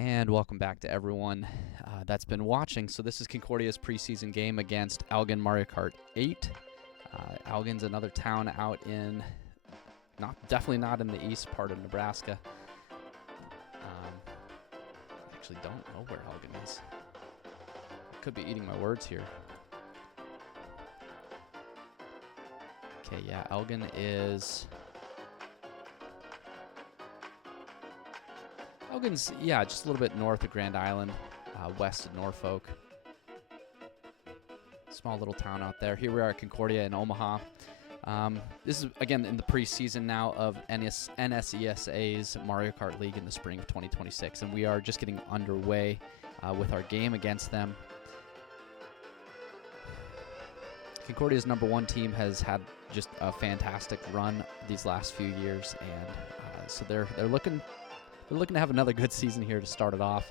And welcome back to everyone that's been watching. So this is Concordia's preseason game against Elgin Mario Kart 8. Elgin's another town out in, definitely not in the east part of Nebraska. I actually don't know where Elgin is. I could be eating my words here. Okay, yeah, Elgin is... Elgin's, just a little bit north of Grand Island, west of Norfolk. Small little town out there. Here we are at Concordia in Omaha. This is, again, in the preseason now of NSESA's Mario Kart League in the spring of 2026, and we are just getting underway with our game against them. Concordia's #1 team has had just a fantastic run these last few years, and so they're looking to have another good season here to start it off.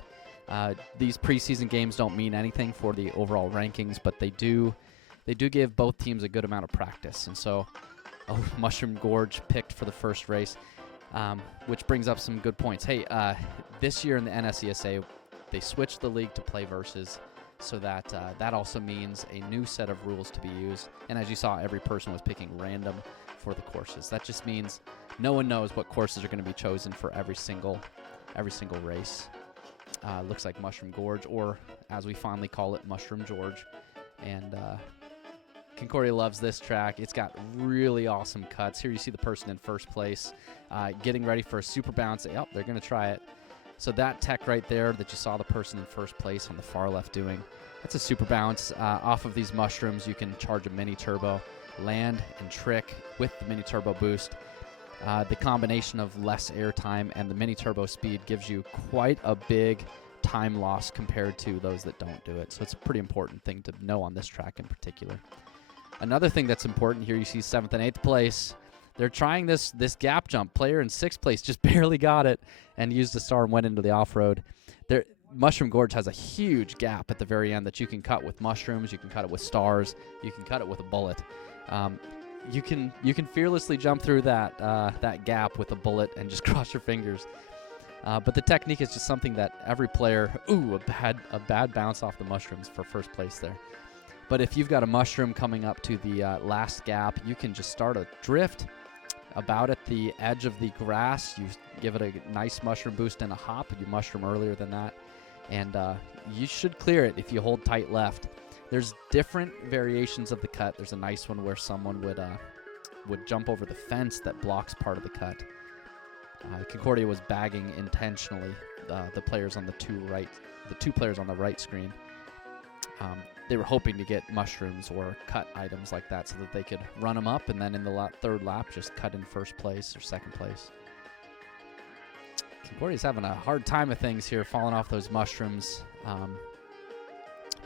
These preseason games don't mean anything for the overall rankings, but they do give both teams a good amount of practice. And so, Mushroom Gorge picked for the first race, which brings up some good points. Hey, this year in the NSESA, they switched the league to play versus, so that that also means a new set of rules to be used. And as you saw, every person was picking random for the courses. That just means no one knows what courses are going to be chosen for every single race. Looks like Mushroom Gorge, or as we fondly call it, Mushroom George. And Concordia loves this track. It's got really awesome cuts. Here you see the person in first place getting ready for a super bounce. Yep, they're going to try it. So that tech right there that you saw the person in first place on the far left doing, that's a super bounce. Off of these mushrooms, you can charge a mini turbo, land and trick with the mini turbo boost. The combination of less air time and the mini turbo speed gives you quite a big time loss compared to those that don't do it. So it's a pretty important thing to know on this track in particular. Another thing that's important here, you see 7th and 8th place. They're trying this gap jump. Player in 6th place just barely got it and used a star and went into the off-road. Mushroom Gorge has a huge gap at the very end that you can cut with mushrooms, you can cut it with stars, you can cut it with a bullet. You can fearlessly jump through that gap with a bullet and just cross your fingers. But the technique is just something that every player, a bad bounce off the mushrooms for first place there. But if you've got a mushroom coming up to the last gap, you can just start a drift about at the edge of the grass. You give it a nice mushroom boost and a hop. You mushroom earlier than that, and you should clear it if you hold tight left. There's different variations of the cut. There's a nice one where someone would jump over the fence that blocks part of the cut. Concordia was bagging intentionally the players on the two players on the right screen. They were hoping to get mushrooms or cut items like that so that they could run them up and then in the third lap just cut in first place or second place. Concordia's having a hard time of things here, falling off those mushrooms.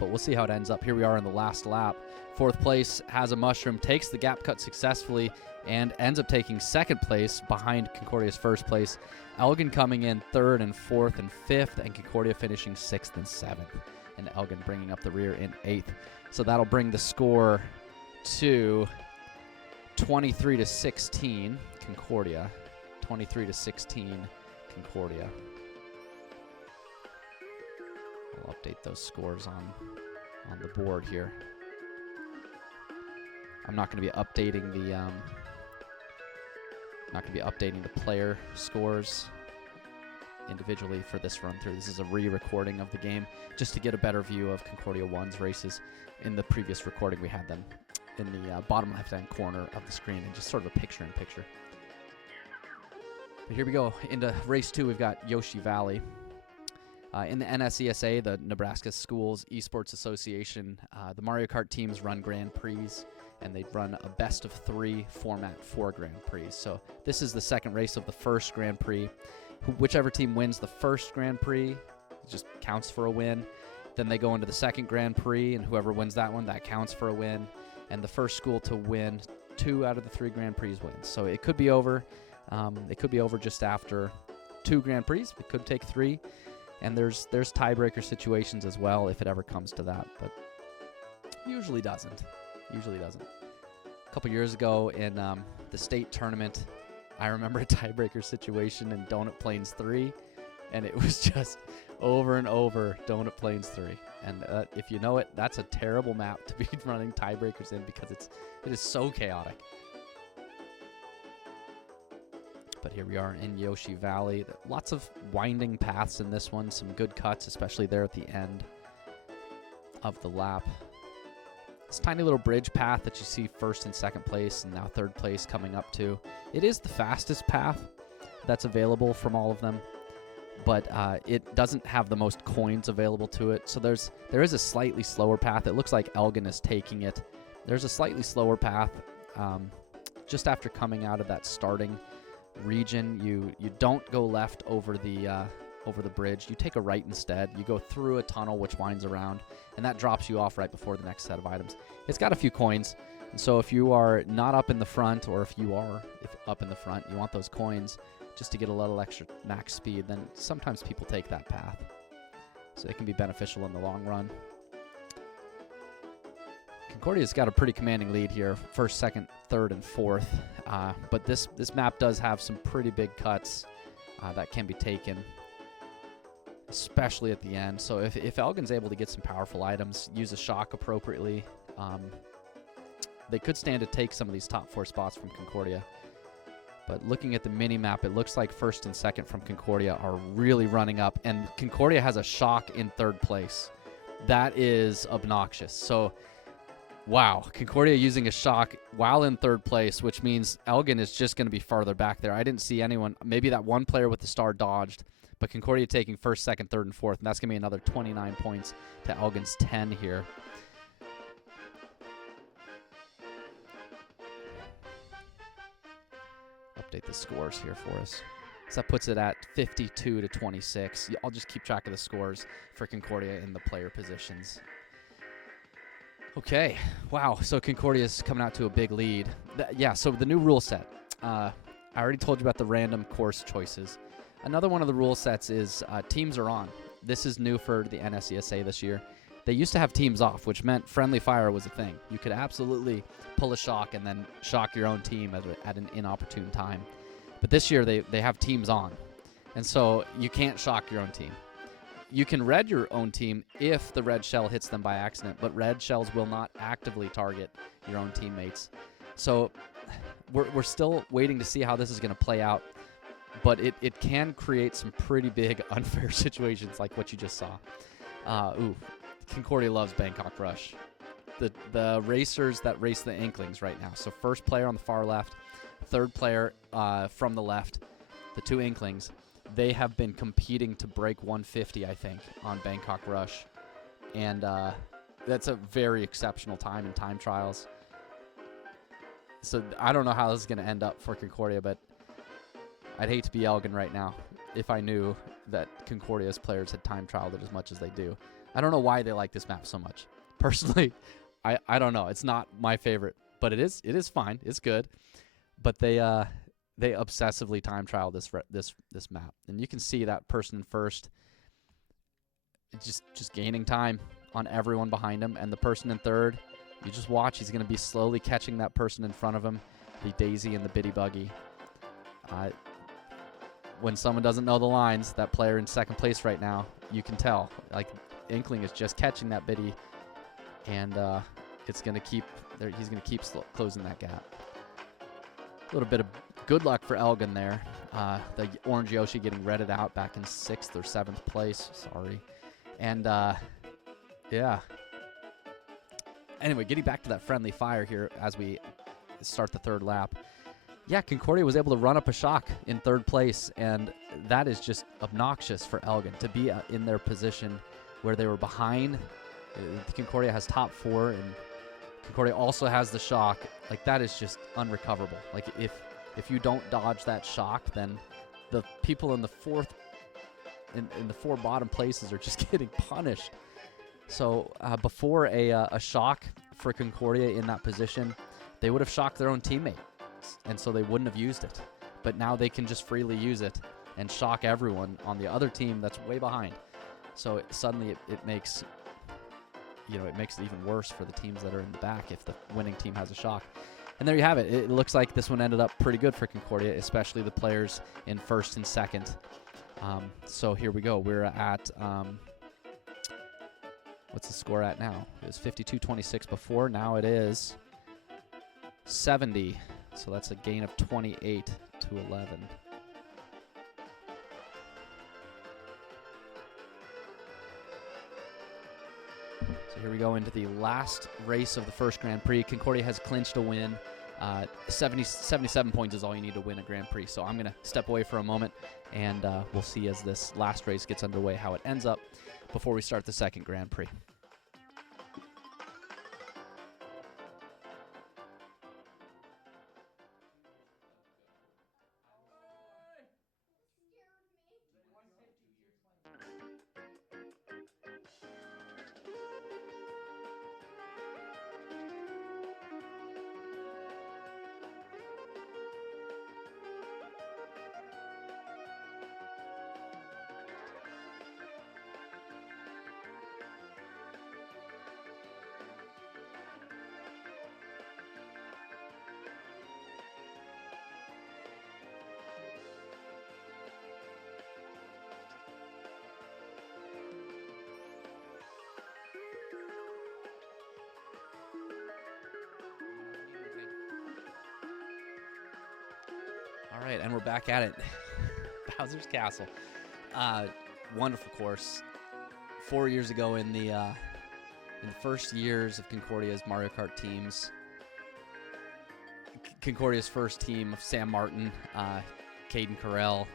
But we'll see how it ends up. Here we are in the last lap. 4th place has a mushroom, takes the gap cut successfully, and ends up taking 2nd place behind Concordia's 1st place. Elgin coming in 3rd and 4th and 5th, and Concordia finishing 6th and 7th. And Elgin bringing up the rear in 8th. So that'll bring the score to 23-16 Concordia. 23-16 Concordia. I'll update those scores on the board here. I'm not going to be updating the player scores individually for this run through. This is a re-recording of the game just to get a better view of Concordia 1's races. In the previous recording, we had them in the bottom left-hand corner of the screen and just sort of a picture-in-picture. But here we go. Into race 2, we've got Yoshi Valley. In the NSESA, the Nebraska Schools Esports Association, the Mario Kart teams run Grand Prix, and they run a best-of-3 format for Grand Prix. So this is the second race of the first Grand Prix. Whichever team wins the first Grand Prix just counts for a win. Then they go into the second Grand Prix, and whoever wins that one, that counts for a win. And the first school to win 2 out of the 3 Grand Prix wins. So it could be over. It could be over just after 2 Grand Prix. It could take 3. And there's tiebreaker situations as well if it ever comes to that, but usually doesn't. A couple years ago in the state tournament, I remember a tiebreaker situation in Donut Plains 3, and it was just over and over Donut Plains 3. And if you know it, that's a terrible map to be running tiebreakers in because it is so chaotic. But here we are in Yoshi Valley. Lots of winding paths in this one, some good cuts, especially there at the end of the lap. This tiny little bridge path that you see first and second place and now third place coming up to. It is the fastest path that's available from all of them, but it doesn't have the most coins available to it. So there is a slightly slower path. It looks like Elgin is taking it. There's a slightly slower path just after coming out of that starting region. You don't go left over the bridge. You take a right instead. You go through a tunnel which winds around, and that drops you off right before the next set of items. It's got a few coins, and so if you are not up in the front, or if you are up in the front, you want those coins just to get a little extra max speed, then sometimes people take that path. So it can be beneficial in the long run. Concordia's got a pretty commanding lead here, first, second, third, and fourth. But this map does have some pretty big cuts that can be taken, especially at the end. So if Elgin's able to get some powerful items, use a shock appropriately, they could stand to take some of these top 4 spots from Concordia. But looking at the mini-map, it looks like first and second from Concordia are really running up, and Concordia has a shock in third place. That is obnoxious. So, wow, Concordia using a shock while in third place, which means Elgin is just going to be farther back there. I didn't see anyone. Maybe that one player with the star dodged, but Concordia taking first, second, third, and fourth, and that's going to be another 29 points to Elgin's 10 here. Update the scores here for us. So that puts it at 52-26. I'll just keep track of the scores for Concordia in the player positions. Okay, wow, so Concordia's coming out to a big lead. So the new rule set. I already told you about the random course choices. Another one of the rule sets is teams are on. This is new for the NSCSA this year. They used to have teams off, which meant friendly fire was a thing. You could absolutely pull a shock and then shock your own team at an inopportune time. But this year they have teams on, and so you can't shock your own team. You can red your own team if the red shell hits them by accident, but red shells will not actively target your own teammates. So we're still waiting to see how this is going to play out, but it can create some pretty big unfair situations like what you just saw. Concordia loves Bangkok Rush. The racers that race the Inklings right now. So first player on the far left, third player from the left, the 2 Inklings. They have been competing to break 150, I think, on Bangkok Rush. And that's a very exceptional time in time trials. So I don't know how this is going to end up for Concordia, but I'd hate to be Elgin right now if I knew that Concordia's players had time trialed it as much as they do. I don't know why they like this map so much. Personally, I don't know. It's not my favorite, but it is fine. It's good. But they obsessively time trial this map, and you can see that person in first just gaining time on everyone behind him, and the person in third, you just watch. He's going to be slowly catching that person in front of him, the Daisy and the Biddy Buggy. When someone doesn't know the lines, that player in second place right now, you can tell. Like, Inkling is just catching that Biddy, and it's going to keep. He's going to keep closing that gap. A little bit of good luck for Elgin there. The orange Yoshi getting redded out back in 6th or 7th place. Sorry. And, yeah. Anyway, getting back to that friendly fire here as we start the third lap. Yeah, Concordia was able to run up a shock in third place, and that is just obnoxious for Elgin to be in their position where they were behind. Concordia has top 4, and Concordia also has the shock. Like, that is just unrecoverable. Like, if you don't dodge that shock, then the people in the in the 4 bottom places are just getting punished. So before a shock for Concordia in that position, they would have shocked their own teammate, and so they wouldn't have used it. But now they can just freely use it and shock everyone on the other team that's way behind. So suddenly it makes it makes it even worse for the teams that are in the back if the winning team has a shock. And there you have it. It looks like this one ended up pretty good for Concordia, especially the players in first and second. So here we go. We're at, what's the score at now? It was 52-26 before. Now it is 70. So that's a gain of 28 to 11. So here we go into the last race of the first Grand Prix. Concordia has clinched a win. 77 points is all you need to win a Grand Prix. So I'm going to step away for a moment, and we'll see as this last race gets underway how it ends up before we start the second Grand Prix. All right, and we're back at it. Bowser's Castle. Wonderful course. 4 years ago in the first years of Concordia's Mario Kart teams, Concordia's first team of Sam Martin, Caden Carell,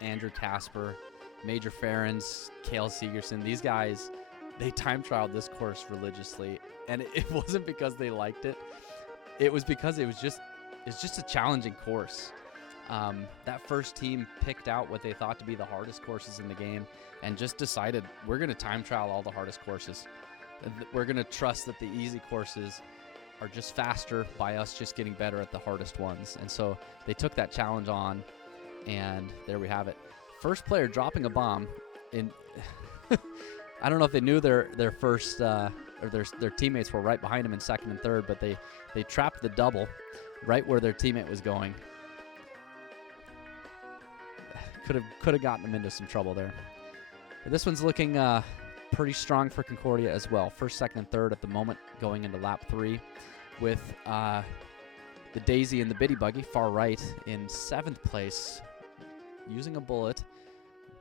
Andrew Casper, Major Ferrens, Cale Segerson. These guys, they time trialed this course religiously, and it wasn't because they liked it. It was because it's just a challenging course. That first team picked out what they thought to be the hardest courses in the game and just decided we're going to time trial all the hardest courses. We're going to trust that the easy courses are just faster by us just getting better at the hardest ones. And so they took that challenge on, and there we have it. First player dropping a bomb in I don't know if they knew their first or their teammates were right behind him in second and third, but they trapped the double right where their teammate was going. Could have gotten them into some trouble there. But this one's looking pretty strong for Concordia as well. First, second, and third at the moment going into lap 3 with the Daisy and the Biddy Buggy far right in 7th place using a bullet.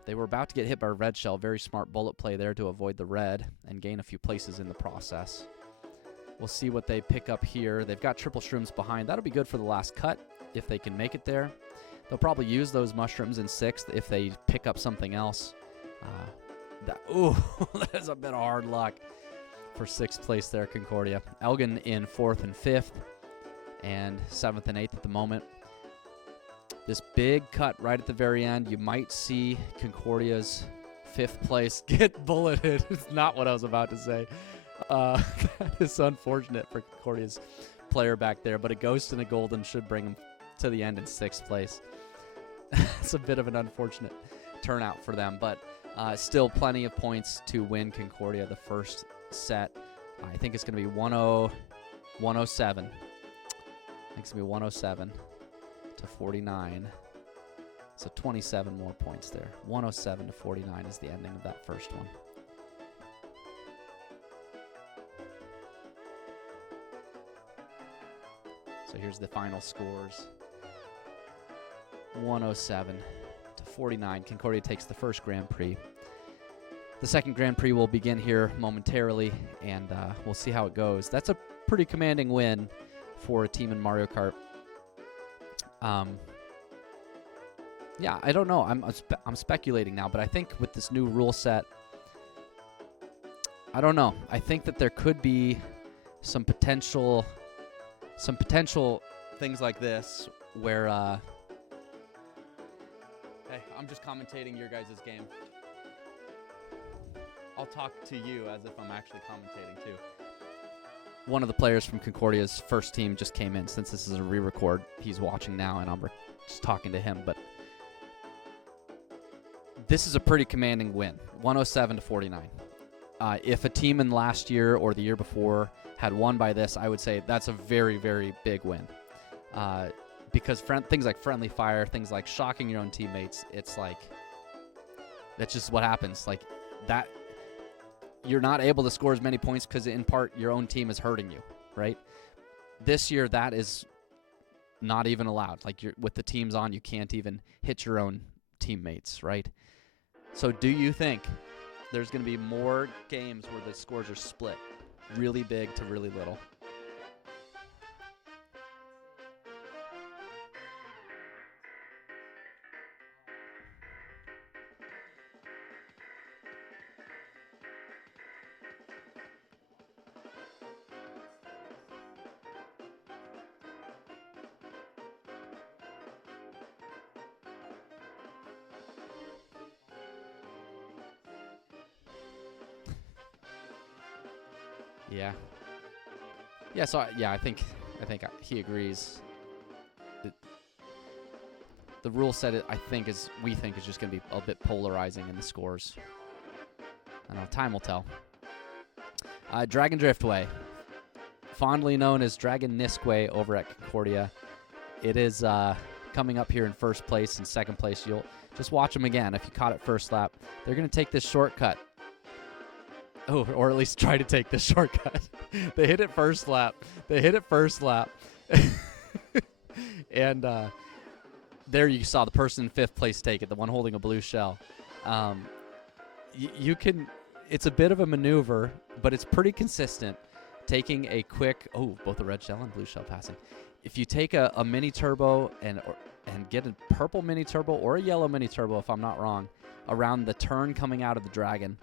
They were about to get hit by a red shell. Very smart bullet play there to avoid the red and gain a few places in the process. We'll see what they pick up here. They've got triple shrooms behind. That'll be good for the last cut if they can make it there. They'll probably use those mushrooms in 6th if they pick up something else. That's a bit of hard luck for 6th place there, Concordia. Elgin in 4th and 5th, and 7th and 8th at the moment. This big cut right at the very end, you might see Concordia's 5th place get bulleted. It's not what I was about to say. That is unfortunate for Concordia's player back there, but a ghost and a golden should bring him to the end in 6th place. It's a bit of an unfortunate turnout for them, but still plenty of points to win Concordia the first set. I think it's going to be 107. I think it's going to be 107 to 49. So 27 more points there. 107 to 49 is the ending of that first one. So here's the final scores. 107 to 49. Concordia takes the first Grand Prix. The second Grand Prix will begin here momentarily, and we'll see how it goes. That's a pretty commanding win for a team in Mario Kart. Yeah, I don't know. I'm speculating now, but I think with this new rule set, I don't know. I think that there could be some potential things like this where hey, I'm just commentating your guys' game. I'll talk to you as if I'm actually commentating too. One of the players from Concordia's first team just came in. Since this is a re-record, he's watching now, and I'm just talking to him. But this is a pretty commanding win, 107 to 49. If a team in last year or the year before had won by this, I would say that's a very, very big win. Because things like friendly fire, things like shocking your own teammates, it's like That's just what happens. Like that, you're not able to score as many points because in part your own team is hurting you, right? This year that is not even allowed. Like with the teams on, you can't even hit your own teammates, right? So do you think there's going to be more games where the scores are split, really big to really little? Yeah. Yeah, so I think he agrees. The rule set we think is just going to be a bit polarizing in the scores. I don't know, time will tell. Dragon Driftway, fondly known as Dragon Nisquay over at Concordia. It is coming up here in first place and second place. You'll just watch them again if you caught it first lap. They're going to take this shortcut. Oh, or at least try to take this shortcut. They hit it first lap. And there you saw the person in fifth place take it, the one holding a blue shell. You can, it's a bit of a maneuver, but it's pretty consistent. Taking a quick, both a red shell and blue shell passing. If you take a mini turbo and get a purple mini turbo or a yellow mini turbo, if I'm not wrong, around the turn coming out of the Dragon,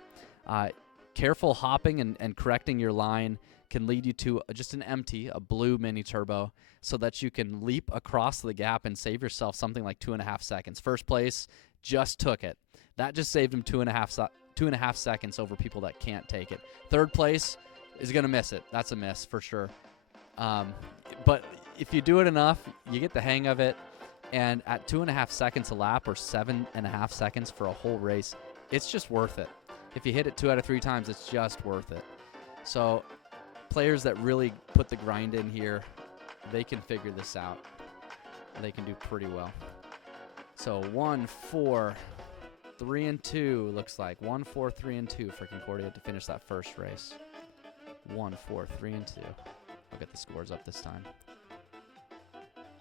careful hopping and correcting your line can lead you to just a blue mini turbo, so that you can leap across the gap and save yourself something like 2.5 seconds. First place just took it. That just saved him 2.5 seconds over people that can't take it. Third place is going to miss it. That's a miss for sure. But if you do it enough, you get the hang of it. And at 2.5 seconds a lap or 7.5 seconds for a whole race, it's just worth it. If you hit it 2 out of 3 times, it's just worth it. So players that really put the grind in here, they can figure this out. They can do pretty well. So 1, 4, 3, and 2 looks like 1, 4, 3, and 2 for Concordia to finish that first race. 1, 4, 3, and 2. I'll get the scores up this time.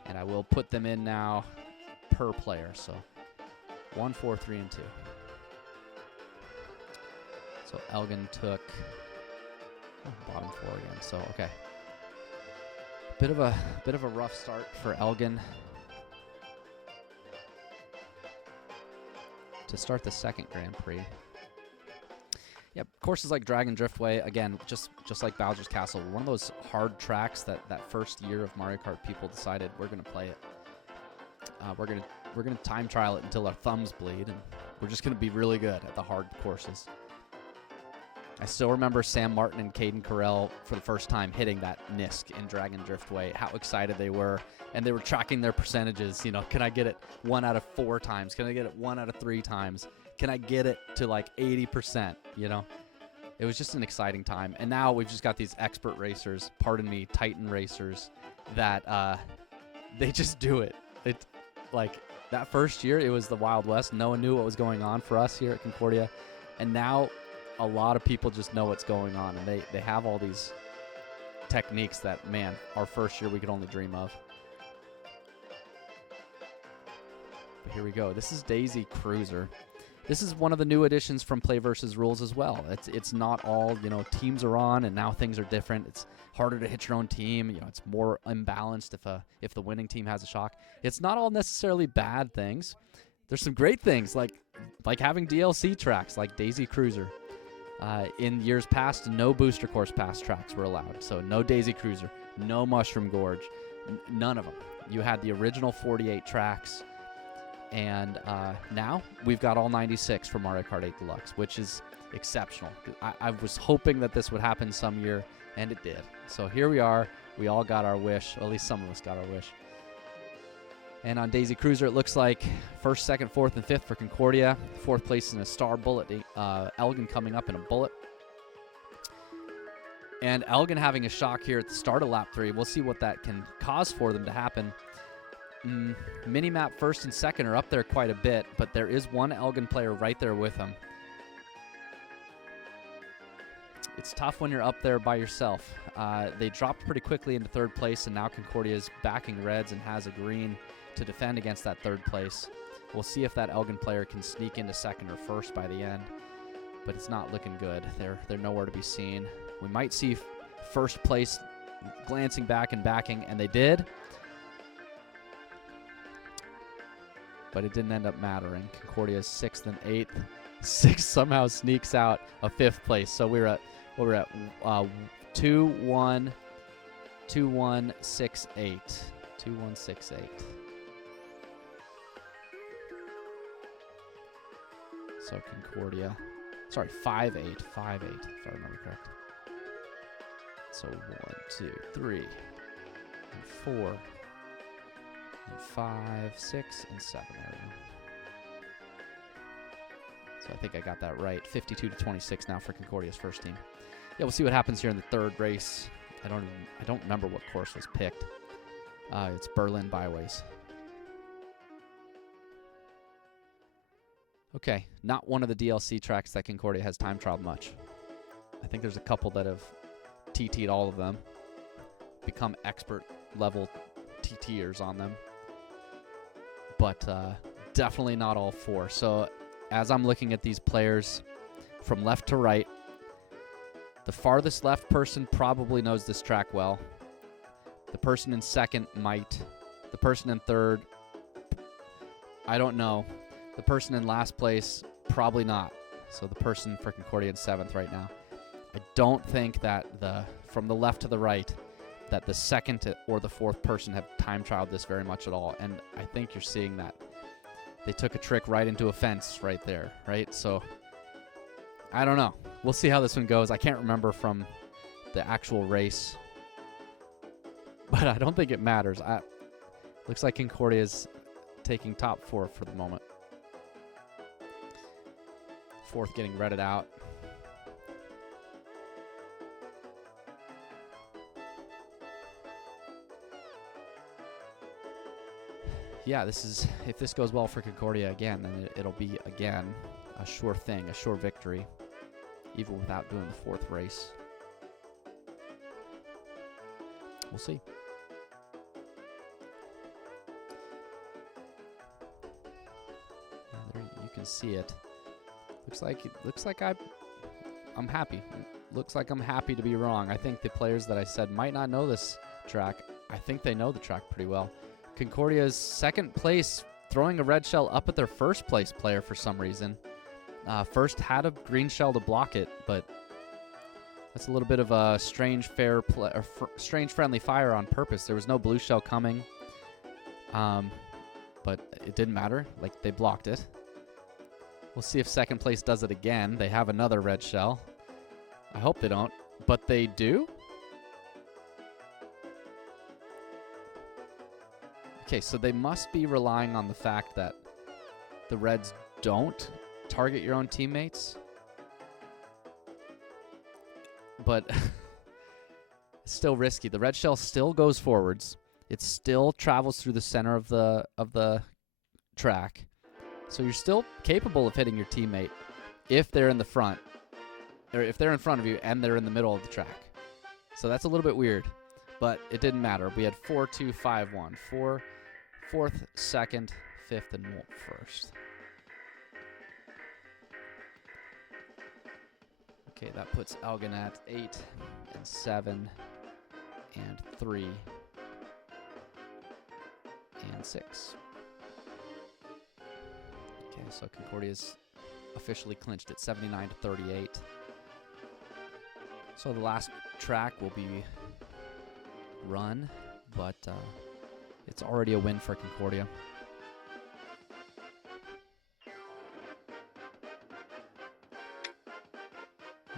And I will put them in now per player. So 1, 4, 3, and 2. So Elgin took bottom 4 again. So okay, bit of a rough start for Elgin to start the second Grand Prix. Yep, courses like Dragon Driftway, again, just like Bowser's Castle, one of those hard tracks that first year of Mario Kart people decided we're gonna play it. We're gonna time trial it until our thumbs bleed, and we're just gonna be really good at the hard courses. I still remember Sam Martin and Caden Carell for the first time hitting that Nisk in Dragon Driftway, how excited they were, and they were tracking their percentages. You know, can I get it 1 out of 4 times? Can I get it 1 out of 3 times? Can I get it to like 80%? You know, it was just an exciting time. And now we've just got these expert racers, pardon me, Titan racers, that they just do it. It like that first year, it was the Wild West. No one knew what was going on for us here at Concordia, and now a lot of people just know what's going on, and they have all these techniques that, man, our first year we could only dream of. But here we go. This is Daisy Cruiser. This is one of the new additions from Play vs. Rules as well. It's not all, you know, teams are on and now things are different. It's harder to hit your own team. You know, it's more imbalanced if the winning team has a shock. It's not all necessarily bad things. There's some great things like having DLC tracks like Daisy Cruiser. In years past, no booster course pass tracks were allowed. So no Daisy Cruiser, no Mushroom Gorge, none of them. You had the original 48 tracks, and now we've got all 96 for Mario Kart 8 Deluxe, which is exceptional. I was hoping that this would happen some year, and it did. So here we are. We all got our wish. Well, at least some of us got our wish. And on Daisy Cruiser, it looks like 1st, 2nd, 4th, and 5th for Concordia. 4th place in a Star Bullet. Elgin coming up in a Bullet. And Elgin having a shock here at the start of lap 3. We'll see what that can cause for them to happen. Mini-map first and second are up there quite a bit, but there is one Elgin player right there with them. It's tough when you're up there by yourself. They dropped pretty quickly into third place, and now Concordia is backing reds and has a green to defend against that third place. We'll see if that Elgin player can sneak into second or first by the end, but it's not looking good. They're nowhere to be seen. We might see first place glancing back and backing, and they did, but it didn't end up mattering. Concordia is 6th and 8th. 6 somehow sneaks out of 5th place, so we're at 2-1-6-8. 2-1-6-8. So Concordia, sorry, 5-8, if I remember correct. So 1, 2, 3, and 4, and 5, 6, and 7. There we go. So I think I got that right. 52-26 now for Concordia's first team. Yeah, we'll see what happens here in the third race. I don't remember what course was picked. It's Berlin Byways. Okay, not one of the DLC tracks that Concordia has time trialed much. I think there's a couple that have TT'd all of them, become expert level TTers on them, but definitely not all 4. So as I'm looking at these players from left to right, the farthest left person probably knows this track well. The person in second might. The person in third, I don't know. The person in last place, probably not. So the person for Concordia in 7th right now. I don't think that from the left to the right, that the second or the 4th person have time trialed this very much at all. And I think you're seeing that. They took a trick right into a fence right there, right? So I don't know. We'll see how this one goes. I can't remember from the actual race, but I don't think it matters. Looks like Concordia is taking top 4 for the moment. 4th getting redded out. Yeah, if this goes well for Concordia again, then it'll be, again, a sure thing, a sure victory, even without doing the 4th race. We'll see. Yeah, there you can see it. Looks like I'm happy. Looks like I'm happy to be wrong. I think the players that I said might not know this track, I think they know the track pretty well. Concordia's 2nd place, throwing a red shell up at their 1st place player for some reason. First had a green shell to block it, but that's a little bit of a strange strange friendly fire on purpose. There was no blue shell coming, but it didn't matter. Like, they blocked it. We'll see if 2nd place does it again. They have another red shell. I hope they don't, but they do. Okay, so they must be relying on the fact that the Reds don't target your own teammates. But it's still risky. The red shell still goes forwards. It still travels through the center of the track. So you're still capable of hitting your teammate if they're in the front, or if they're in front of you and they're in the middle of the track. So that's a little bit weird, but it didn't matter. We had 4-2-5-1. 4th, 2nd, 5th, and 1st. Okay, that puts Elgin at 8 and 7 and 3 and 6. Okay, so Concordia's officially clinched at 79-38. So the last track will be run, but it's already a win for Concordia.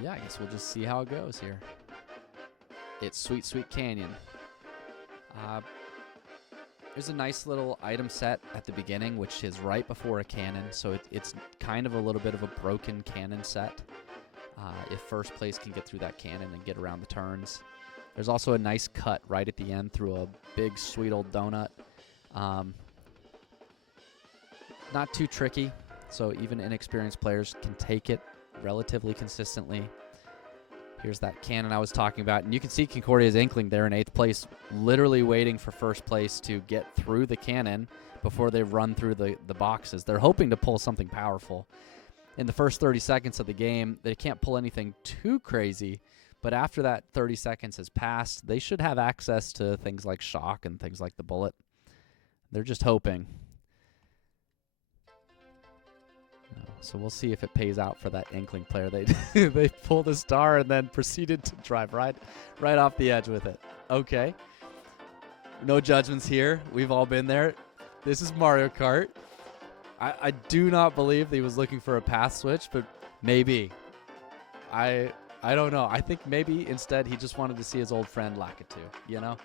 Yeah, I guess we'll just see how it goes here. It's Sweet Sweet Canyon. There's a nice little item set at the beginning, which is right before a cannon, so it's kind of a little bit of a broken cannon set. If first place can get through that cannon and get around the turns. There's also a nice cut right at the end through a big sweet old donut. Not too tricky, so even inexperienced players can take it relatively consistently. Here's that cannon I was talking about, and you can see Concordia's Inkling there in 8th place, literally waiting for first place to get through the cannon before they run through the boxes. They're hoping to pull something powerful. In the first 30 seconds of the game, they can't pull anything too crazy, but after that 30 seconds has passed, they should have access to things like shock and things like the bullet. They're just hoping. So we'll see if it pays out for that Inkling player. They pulled a star and then proceeded to drive right off the edge with it. Okay. No judgments here. We've all been there. This is Mario Kart. I do not believe that he was looking for a path switch, but maybe. I don't know. I think maybe instead he just wanted to see his old friend Lakitu, you know?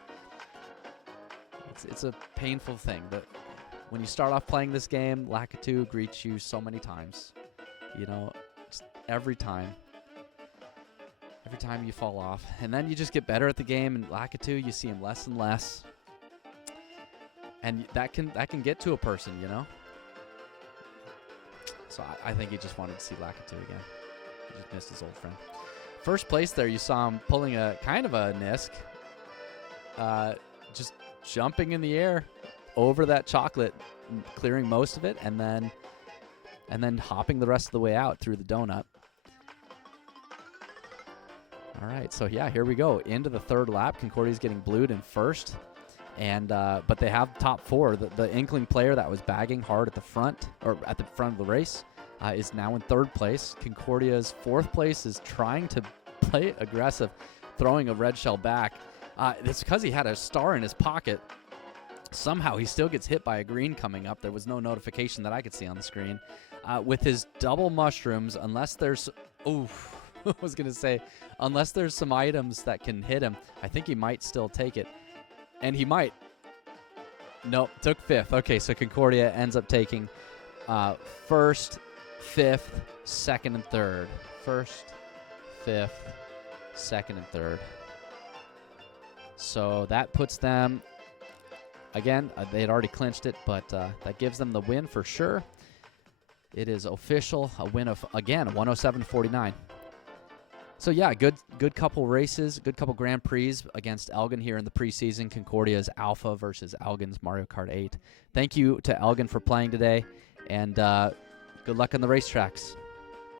It's a painful thing. When you start off playing this game, Lakitu greets you so many times. You know, just every time you fall off. And then you just get better at the game, and Lakitu, you see him less and less. And that can get to a person, you know? So I think he just wanted to see Lakitu again. He just missed his old friend. First place there, you saw him pulling a kind of a Nisk. Just jumping in the air over that chocolate, clearing most of it, and then hopping the rest of the way out through the donut. All right, so yeah, here we go into the 3rd lap. Concordia's getting blued in first, and but they have top 4. The Inkling player that was bagging hard at the front of the race is now in 3rd place. Concordia's 4th place is trying to play aggressive, throwing a red shell back. It's because he had a star in his pocket. Somehow he still gets hit by a green coming up. There was no notification that I could see on the screen. With his double mushrooms, unless there's... Oof. I was going to say, unless there's some items that can hit him, I think he might still take it. And he might. Nope, took 5th. Okay, so Concordia ends up taking 1st, 5th, 2nd, and 3rd. 1st, 5th, 2nd, and 3rd. So that puts them... Again, they had already clinched it, but that gives them the win for sure. It is official, a win of, again, 107-49. So, yeah, good couple races, good couple Grand Prix against Elgin here in the preseason. Concordia's Alpha versus Elgin's Mario Kart 8. Thank you to Elgin for playing today, and good luck on the racetracks.